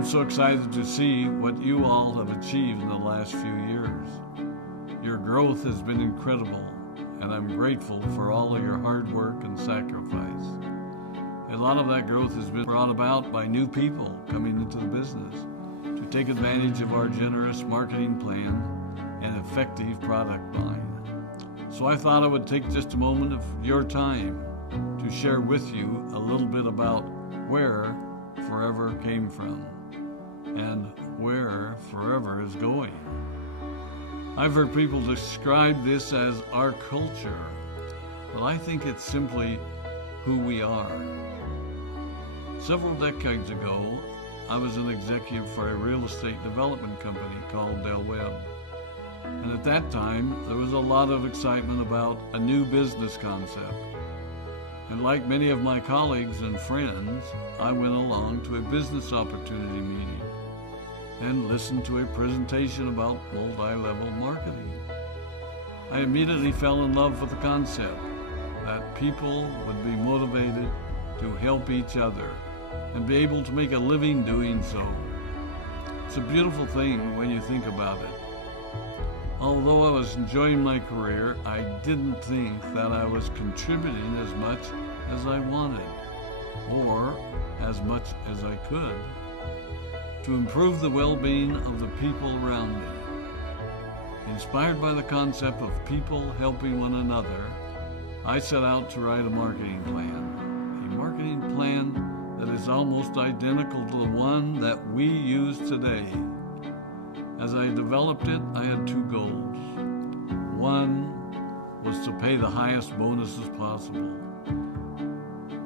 I'm so excited to see what you all have achieved in the last few years. Your growth has been incredible, and I'm grateful for all of your hard work and sacrifice. A lot of that growth has been brought about by new people coming into the business to take advantage of our generous marketing plan and effective product line. So I thought I would take just a moment of your time to share with you a little bit about where Forever came from and where Forever is going. I've heard people describe this as our culture, but I think it's simply who we are. Several decades ago, I was an executive for a real estate development company called Del Webb. And at that time, there was a lot of excitement about a new business concept. And like many of my colleagues and friends, I went along to a business opportunity meeting and listened to a presentation about multi-level marketing. I immediately fell in love with the concept that people would be motivated to help each other and be able to make a living doing so. It's a beautiful thing when you think about it. Although I was enjoying my career, I didn't think that I was contributing as much as I wanted, or as much as I could, to improve the well-being of the people around me. Inspired by the concept of people helping one another, I set out to write a marketing plan that is almost identical to the one that we use today. As I developed it, I had two goals. One was to pay the highest bonuses possible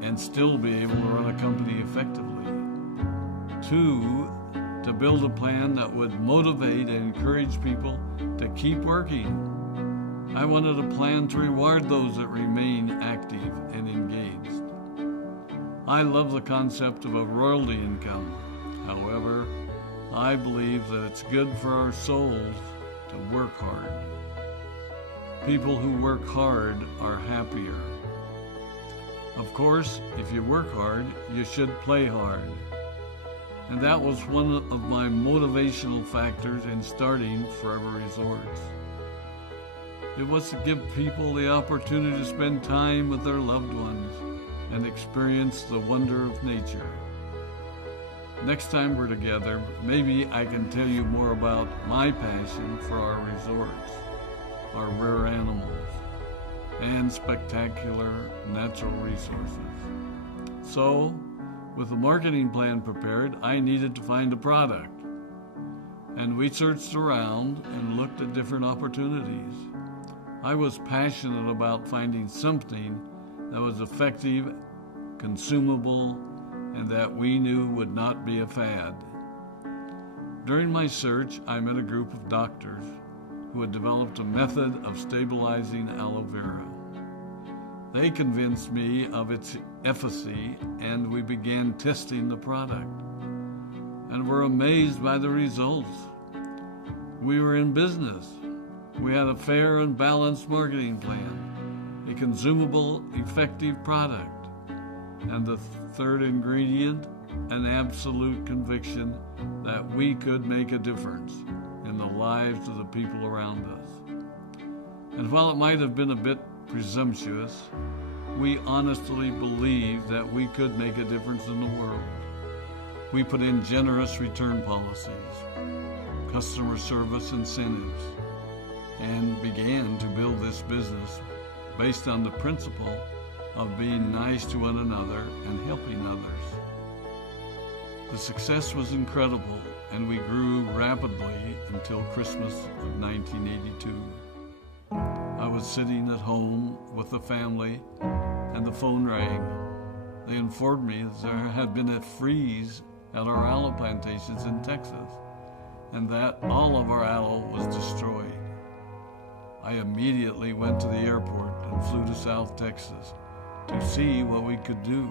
and still be able to run a company effectively. Two, to build a plan that would motivate and encourage people to keep working. I wanted a plan to reward those that remain active and engaged. I love the concept of a royalty income. However, I believe that it's good for our souls to work hard. People who work hard are happier. Of course, if you work hard, you should play hard. And that was one of my motivational factors in starting Forever Resorts. It was to give people the opportunity to spend time with their loved ones and experience the wonder of nature. Next time we're together, maybe I can tell you more about my passion for our resorts, our rare animals, and spectacular natural resources. So, with the marketing plan prepared, I needed to find a product. And we searched around and looked at different opportunities. I was passionate about finding something that was effective, consumable, and that we knew would not be a fad. During my search, I met a group of doctors who had developed a method of stabilizing aloe vera. They convinced me of its efficacy, and we began testing the product, and were amazed by the results. We were in business. We had a fair and balanced marketing plan, a consumable, effective product, and the third ingredient, an absolute conviction that we could make a difference in the lives of the people around us. And while it might have been a bit presumptuous, we honestly believed that we could make a difference in the world. We put in generous return policies, customer service incentives, and began to build this business based on the principle of being nice to one another and helping others. The success was incredible, and we grew rapidly until Christmas of 1982. I was sitting at home with the family, and the phone rang. They informed me that there had been a freeze at our aloe plantations in Texas, and that all of our aloe was destroyed. I immediately went to the airport and flew to South Texas to see what we could do.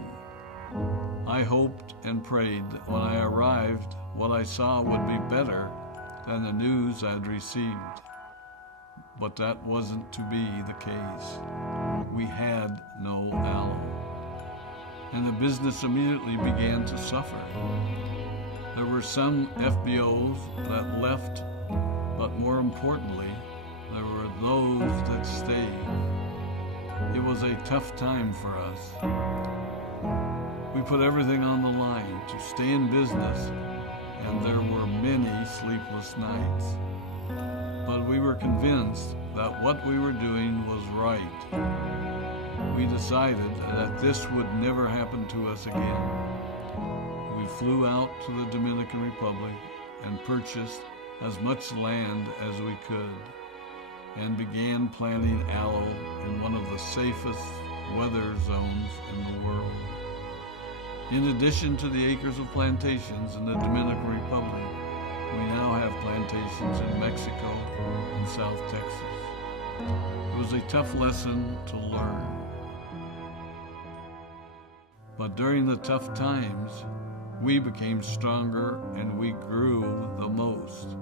I hoped and prayed that when I arrived, what I saw would be better than the news I'd received. But that wasn't to be the case. We had no aloe, and the business immediately began to suffer. There were some FBOs that left, but more importantly, there were those that stayed. It was a tough time for us. We put everything on the line to stay in business, and there were many sleepless nights. But we were convinced that what we were doing was right. We decided that this would never happen to us again. We flew out to the Dominican Republic and purchased as much land as we could and began planting aloe in one of the safest weather zones in the world. In addition to the acres of plantations in the Dominican Republic, we now have plantations in Mexico and South Texas. It was a tough lesson to learn. But during the tough times, we became stronger and we grew the most.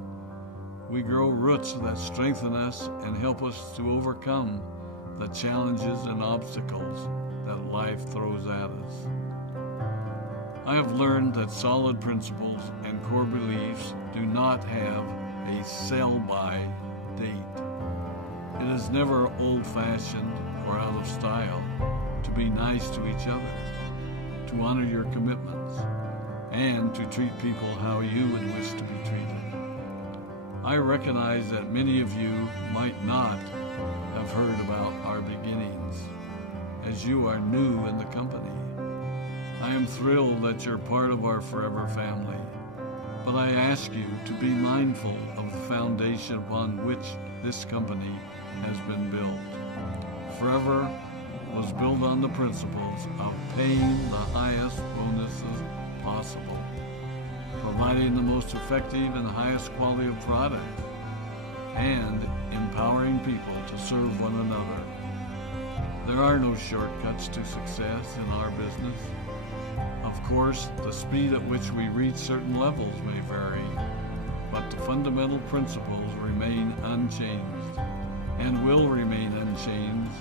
We grow roots that strengthen us and help us to overcome the challenges and obstacles that life throws at us. I have learned that solid principles and core beliefs do not have a sell-by date. It is never old-fashioned or out of style to be nice to each other, to honor your commitments, and to treat people how you would wish to be treated. I recognize that many of you might not have heard about our beginnings, as you are new in the company. I am thrilled that you're part of our Forever family, but I ask you to be mindful of the foundation upon which this company has been built. Forever was built on the principles of paying the highest bonuses possible, providing the most effective and highest quality of product, and empowering people to serve one another. There are no shortcuts to success in our business. Of course, the speed at which we reach certain levels may vary, but the fundamental principles remain unchanged and will remain unchanged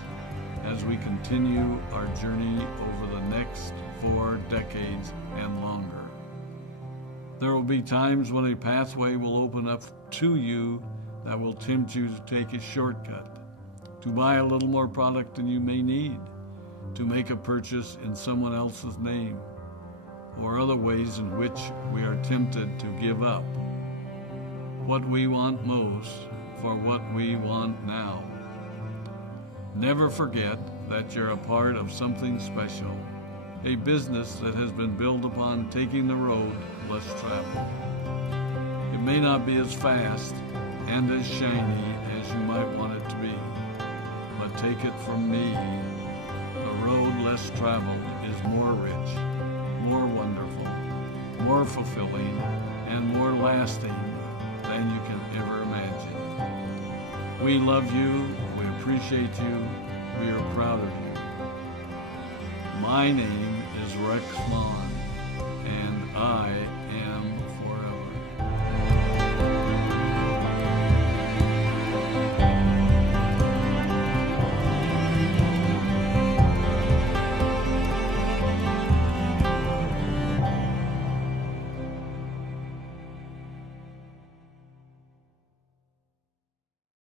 as we continue our journey over the next 4 decades and longer. There will be times when a pathway will open up to you that will tempt you to take a shortcut, to buy a little more product than you may need, to make a purchase in someone else's name, or other ways in which we are tempted to give up what we want most for what we want now. Never forget that you're a part of something special, a business that has been built upon taking the road less traveled. It may not be as fast and as shiny as you might want it to be, but take it from me, the road less traveled is more rich, more wonderful, more fulfilling, and more lasting than you can ever imagine. We love you, we appreciate you, we are proud of you. My name is Rex Mon, and I am